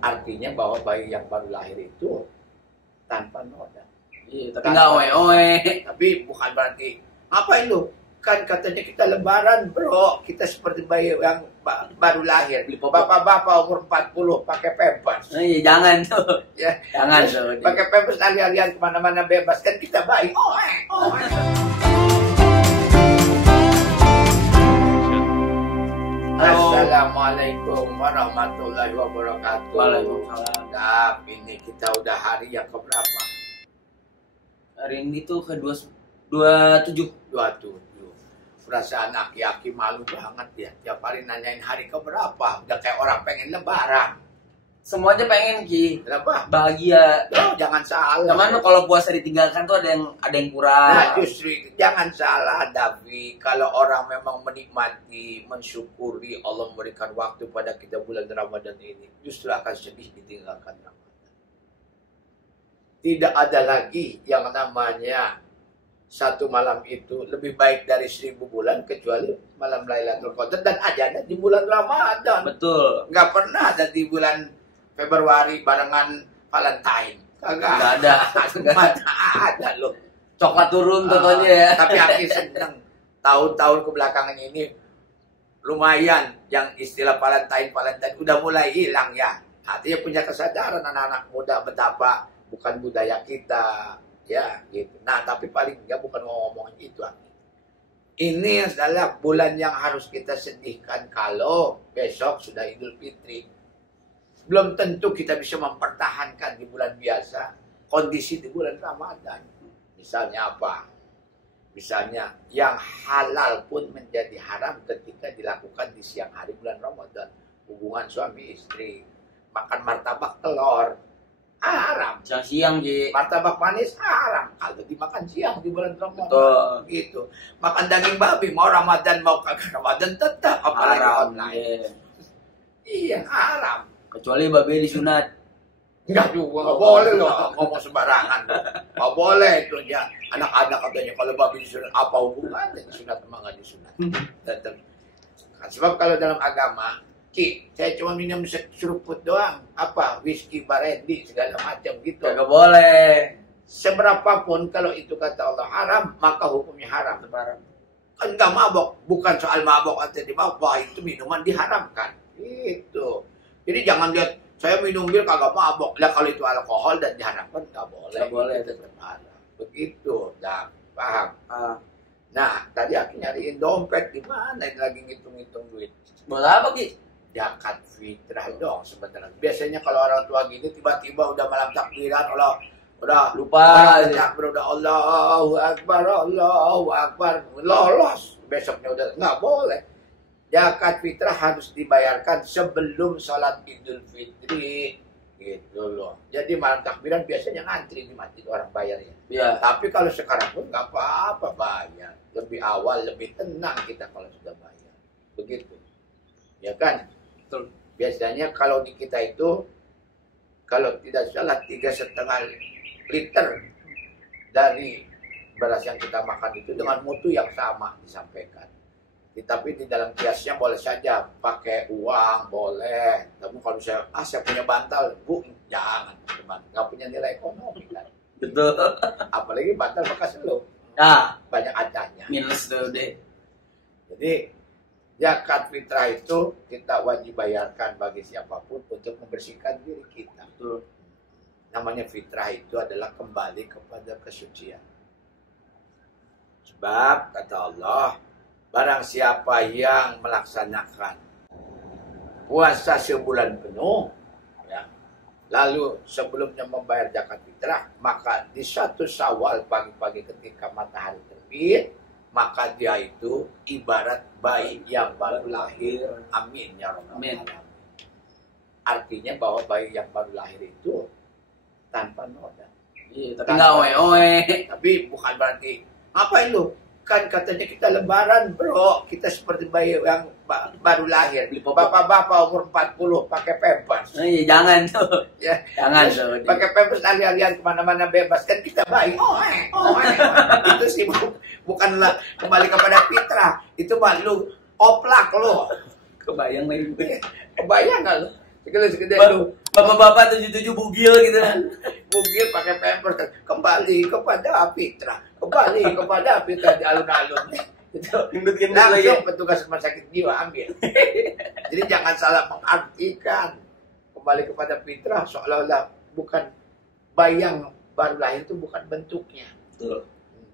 Artinya bahwa bayi yang baru lahir itu tanpa noda. Iya, tapi nggak oe-oe. Tapi bukan berarti ngapain lu? Kan katanya kita lebaran, bro. Kita seperti bayi yang baru lahir. Bapak-bapak umur 40 pakai pampers. Iya, jangan tuh. Ya, Jangan tuh. pakai pampers hari-harian kemana-mana bebas. Kan kita bayi. Assalamualaikum warahmatullahi wabarakatuh. Waalaikumsalam. Nah, ini kita udah hari yang keberapa? Hari ini tuh ke 27. 27. Perasaan aki-aki malu banget ya. Tiap hari nanyain hari keberapa. Udah kayak orang pengen lebaran. Semuanya pengen Ki. Kenapa? Bahagia. Oh, jangan salah. Cuman kalau puasa ditinggalkan tuh ada yang kurang. Nah, justru itu. Jangan salah, Davi. Kalau orang memang menikmati, mensyukuri Allah memberikan waktu pada kita bulan Ramadan ini, justru akan sedih ditinggalkan Ramadan. Tidak ada lagi yang namanya satu malam itu lebih baik dari 1000 bulan kecuali malam Lailatul Qadar, dan ada di bulan Ramadan. Betul. Nggak pernah ada di bulan Februari barengan Valentine. Kagak ada. Nggak ada loh. Coklat turun contohnya ya. Tapi aku seneng tahun-tahun kebelakangan ini lumayan yang istilah Valentine udah mulai hilang ya. Artinya punya kesadaran anak-anak muda betapa bukan budaya kita. Ya, gitu. Nah, tapi paling nggak bukan ngomongin itu. Ini adalah bulan yang harus kita sedihkan kalau besok sudah Idul Fitri. Belum tentu kita bisa mempertahankan di bulan biasa kondisi di bulan Ramadan. Misalnya apa? Misalnya yang halal pun menjadi haram ketika dilakukan di siang hari bulan Ramadan. Hubungan suami istri, makan martabak telur, haram. Siang Ji. Martabak manis haram kalau dimakan siang di bulan Ramadan. Betul. Gitu. Makan daging babi mau Ramadan mau kagak Ramadan tetap apalagi Haram. online. Iya, haram. Kecuali babe disunat. Enggak juga, nggak boleh loh ngomong sembarangan. Nggak boleh itu ya. Anak-anak katanya kalau babi disunat apa hubungannya disunat sama nggak disunat. Tetap. Sebab kalau dalam agama, Ki, saya cuma minum seruput doang. Apa? Whisky, brandy, segala macam gitu. Kagak boleh. Seberapapun kalau itu kata Allah haram, maka hukumnya haram. Kan nggak mabok. Bukan soal mabok atau dimabok. Itu minuman diharamkan. Gitu. Jadi jangan lihat, saya minum bir kagak mabok. Lah kalau itu alkohol dan diharamkan nggak boleh. Nggak boleh. Tetap haram. Begitu. Nah, paham? Nah, tadi aku nyariin dompet. Di mana ini lagi ngitung-ngitung duit? Buat apa Ki? Zakat fitrah dong sebenarnya. Biasanya kalau orang tua gini tiba-tiba udah malam takbiran, Allah udah Lupa aja. takbir, udah Allahu Akbar, lolos. Besoknya udah nggak boleh. Zakat fitrah harus dibayarkan sebelum sholat Idul Fitri, gitu loh. Jadi malam takbiran biasanya ngantri di masjid orang bayarnya. Iya. Tapi kalau sekarang pun nggak apa-apa bayar. Lebih awal, lebih tenang kita kalau sudah bayar. Begitu. Ya kan? Betul. Biasanya kalau di kita itu, kalau tidak salah 3,5 liter dari beras yang kita makan itu dengan mutu yang sama disampaikan. Tapi di dalam kiasnya boleh saja pakai uang, boleh. Tapi kalau saya punya bantal, Bu, jangan. Nggak punya nilai ekonomi kan. Betul. Apalagi bantal bekas lu. Nah, Banyak acahnya. minus tuh deh. Jadi zakat fitrah itu kita wajib bayarkan bagi siapapun untuk membersihkan diri kita. Betul. Namanya fitrah itu adalah kembali kepada kesucian. Sebab kata Allah, barang siapa yang melaksanakan puasa sebulan penuh, ya, lalu sebelumnya membayar zakat fitrah, maka di 1 Syawal pagi-pagi ketika matahari terbit, maka dia itu ibarat bayi yang baru lahir. Amin ya Rabbal Amin. Alamin. Artinya bahwa bayi yang baru lahir itu tanpa noda. Iya, tapi nggak oe-oe. Tapi bukan berarti ngapain lu? Kan katanya kita lebaran, bro. Kita seperti bayi yang baru lahir. Bapak-bapak umur 40 pakai pampers. Iya, jangan tuh. Ya. Jangan tuh. Pakai pampers hari-harian kemana-mana bebas. Kan kita bayi. Itu sih bukanlah kembali kepada fitrah. Itu mah lu oplak lu. Kebayang lagi gue. Kebayang gak lu? Segede lu. Bapak-bapak 77 bugil gitu kan. Bugil pakai pampers, kembali kepada fitrah, kembali kepada fitrah di alun-alun. Itu langsung petugas rumah sakit jiwa ambil. Jadi jangan salah mengartikan kembali kepada fitrah seolah-olah bukan bayang baru lahir itu bukan bentuknya. Betul.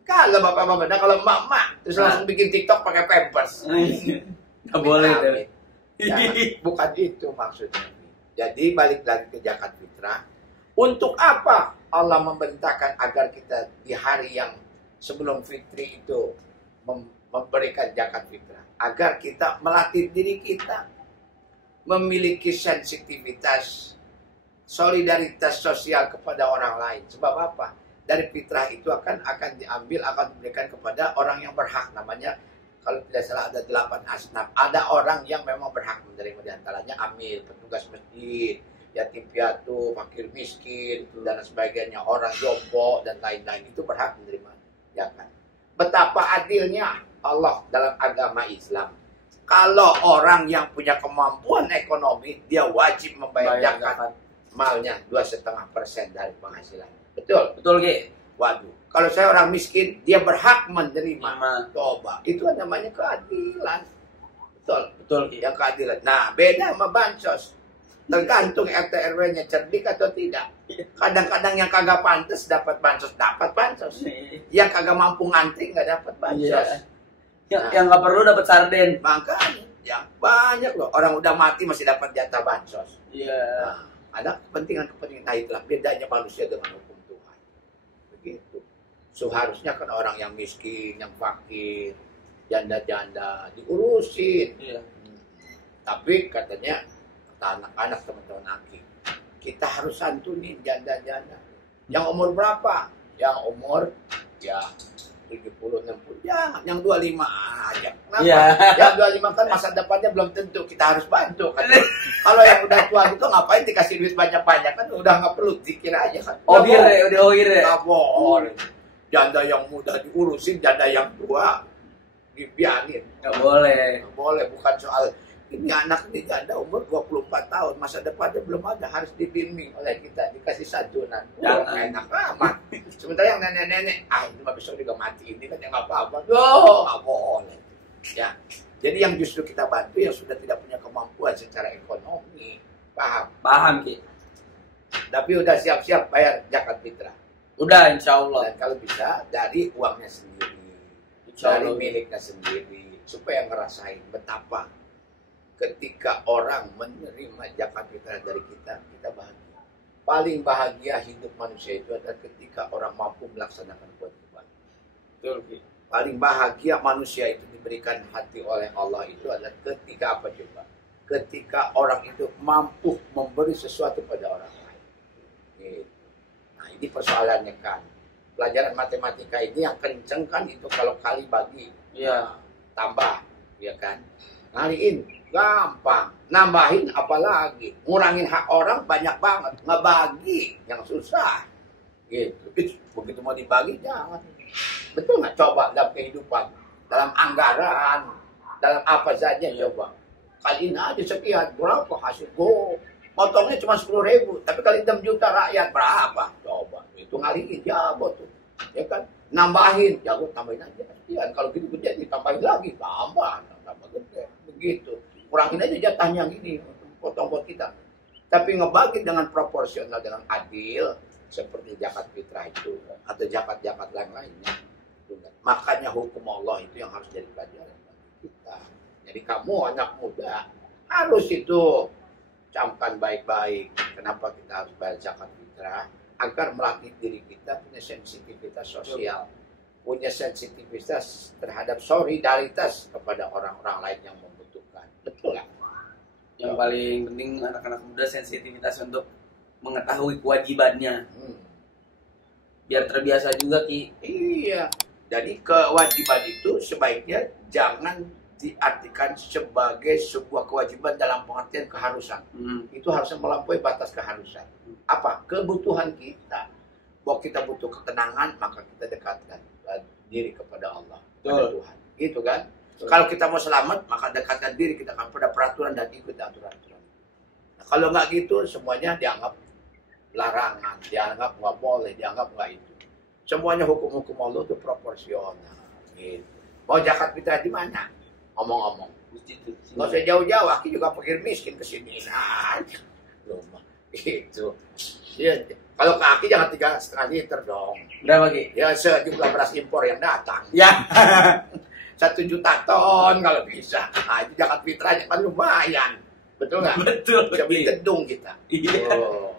Kalau bapak-bapak, nah kalau emak-emak terus langsung bikin TikTok pakai pampers. Nggak boleh tuh. Bukan itu maksudnya. Jadi balik lagi ke zakat fitrah. Untuk apa Allah membentangkan agar kita di hari yang sebelum fitri itu memberikan zakat fitrah? Agar kita melatih diri kita memiliki sensitivitas, solidaritas sosial kepada orang lain. Sebab apa? Dari fitrah itu akan diambil, akan diberikan kepada orang yang berhak. Namanya, kalau tidak salah ada 8 asnaf. Ada orang yang memang berhak menerima, diantaranya amil, petugas masjid, yatim piatu, fakir miskin, dan sebagainya, orang jompo, dan lain-lain. Itu berhak menerima zakat. Betapa adilnya Allah dalam agama Islam. Kalau orang yang punya kemampuan ekonomi, dia wajib membayar zakat malnya 2,5% dari penghasilan. Betul? Betul, Ki. Waduh. Kalau saya orang miskin, dia berhak menerima. Coba. Itu namanya keadilan. Betul? Betul, Ki. Yang keadilan. Nah, beda sama bansos. Tergantung RT RW-nya cerdik atau tidak. Kadang-kadang yang kagak pantas dapat bansos. Yang kagak mampu ngantri nggak dapat bansos. Yang nggak perlu dapat sarden. Makanya, yang banyak loh. Orang udah mati masih dapat jatah bansos. Iya. Nah, ada kepentingan-kepentingan. Nah, itulah bedanya manusia dengan hukum Tuhan. Begitu. Seharusnya kan orang yang miskin, yang fakir, janda-janda diurusin. Iya. Tapi katanya anak-anak teman-teman Aki, kita harus santunin janda-janda. Yang umur berapa? Yang umur ya 70, 60, jangan. Yang 25 aja. Kenapa? Iya. Yang 25 kan masa depannya belum tentu. Kita harus bantu kan. Kalau yang udah tua itu ngapain dikasih duit banyak-banyak kan udah nggak perlu dikir aja kan. Ohir deh, udah ohir deh. Nggak boleh. Janda yang muda diurusin, janda yang tua dibiarin. Nggak boleh. Nggak boleh, bukan soal ini anak ini janda umur 24 tahun, masa depannya belum ada, harus dibimbing oleh kita, dikasih santunan. Enak amat. Sementara yang nenek-nenek, ini mah besok juga mati, ini kan yang apa-apa. Nggak boleh. Ya. Jadi yang justru kita bantu yang sudah tidak punya kemampuan secara ekonomi. Paham? Paham, Ki. Tapi udah siap-siap bayar zakat fitrah. Udah, insya Allah. Dan kalau bisa dari uangnya sendiri, Insya dari Allah. miliknya sendiri, supaya ngerasain betapa ketika orang menerima zakat fitrah dari kita, kita bahagia. Paling bahagia hidup manusia itu adalah ketika orang mampu melaksanakan kewajiban. Betul, Ki. Paling bahagia manusia itu diberikan hati oleh Allah itu adalah ketika apa coba? Ketika orang itu mampu memberi sesuatu pada orang lain. Gitu. Nah, ini persoalannya kan. Pelajaran matematika ini yang kenceng kan itu kalau kali bagi. Iya. Tambah, ya kan? Ngaliin gampang, nambahin apalagi, ngurangin hak orang banyak banget, ngebagi yang susah, gitu. Begitu mau dibagi jangan, betul nggak? Coba dalam kehidupan, dalam anggaran, dalam apa saja coba, kaliin aja sekian, berapa hasil go, potongnya cuma 10.000, tapi kali 6 juta rakyat berapa? Coba, itu ngaliin jago tuh, ya kan? Nambahin, jago tambahin aja, sekian. Kalau gitu gede ditambahin lagi, tambah gede, begitu. Kurangin aja jatahnya gini, potong buat kita. Tapi ngebagi dengan proporsional, dengan adil, seperti zakat fitrah itu, atau zakat-zakat lainnya. Makanya hukum Allah itu yang harus jadi pelajaran bagi kita. Jadi kamu anak muda, harus itu camkan baik-baik. Kenapa kita harus bayar zakat fitrah? Agar melatih diri kita punya sensitivitas sosial. Punya sensitivitas terhadap solidaritas kepada orang-orang lain yang membutuhkan. Betul nggak? Yang paling penting anak-anak muda sensitivitas untuk mengetahui kewajibannya. Biar terbiasa juga, Ki. Iya. Jadi kewajiban itu sebaiknya jangan diartikan sebagai sebuah kewajiban dalam pengertian keharusan. Itu harusnya melampaui batas keharusan. Apa? Kebutuhan kita. Bahwa kita butuh ketenangan, maka kita dekatkan diri kepada Allah, kepada Tuhan. Gitu kan? Betul. Kalau kita mau selamat, maka dekatkan diri kita pada peraturan dan ikuti aturan-aturan. Nah, Kalau nggak gitu, semuanya dianggap larangan, dianggap nggak boleh, dianggap nggak itu. Semuanya hukum-hukum Allah itu proporsional. Gitu. Mau zakat fitrah di mana? Ngomong-ngomong. Nggak usah jauh-jauh, aku juga fakir miskin ke sini. Nah, itu. Ya, kalau ke aki jangan 3,5 liter dong. Berapa Ki? Ya sejumlah beras impor yang datang. Ya. 1 juta ton kalau bisa. Nah, itu zakat fitrahnya kan lumayan. Betul nggak? Betul. Bisa beli gedung kita. Iya. Oh.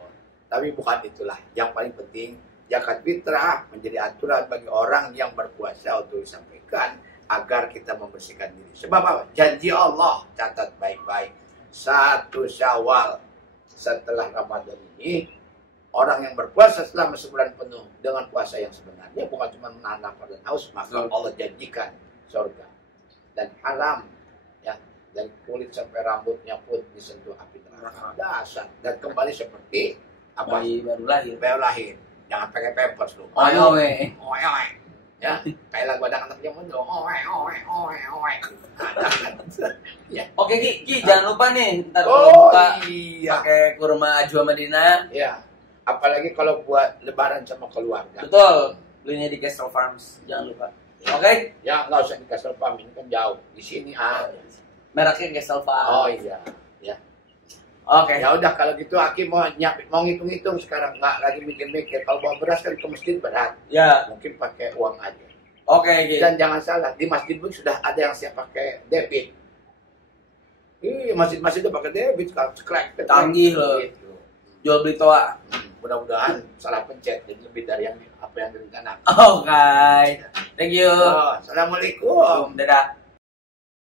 Tapi bukan itulah. Yang paling penting, zakat fitrah menjadi aturan bagi orang yang berpuasa untuk disampaikan agar kita membersihkan diri. Sebab apa? Janji Allah, catat baik-baik. 1 Syawal setelah Ramadan ini, orang yang berpuasa selama sebulan penuh dengan puasa yang sebenarnya bukan cuma menahan lapar dan haus, maka Allah janjikan surga. Dan haram, ya, dari kulit sampai rambutnya pun disentuh api neraka dasar dan kembali seperti apa? Baru lahir. Baru lahir. Jangan pakai pampers lu. Oe. Ya, kayak lagu anak-anak zaman dulu. Ya. Oke Ki, jangan lupa nih ntar kalau Oh buka iya. pakai kurma Ajwa Madinah. Ya. Apalagi kalau buat lebaran sama keluarga. Betul. Belinya di Castle Farms, jangan lupa. Oke? Ya, nggak usah di Castle Farm, ini kan jauh. Di sini aja. Mereknya Castle Farms. Oh iya. Ya. Oke. Ya udah kalau gitu Aki mau ngitung-ngitung sekarang, nggak lagi mikir-mikir. Kalau bawa beras kan ke masjid berat. Ya. Mungkin pakai uang aja. Oke Ki. Dan jangan salah, di masjid pun sudah ada yang siap pakai debit. Iya, masjid-masjid itu pakai debit kalau ceklek. Canggih loh. Gitu. Jual beli toa. Mudah-mudahan salah pencet jadi lebih dari yang apa yang direncanakan. Oke. Thank you. Oh, assalamualaikum. Dadah.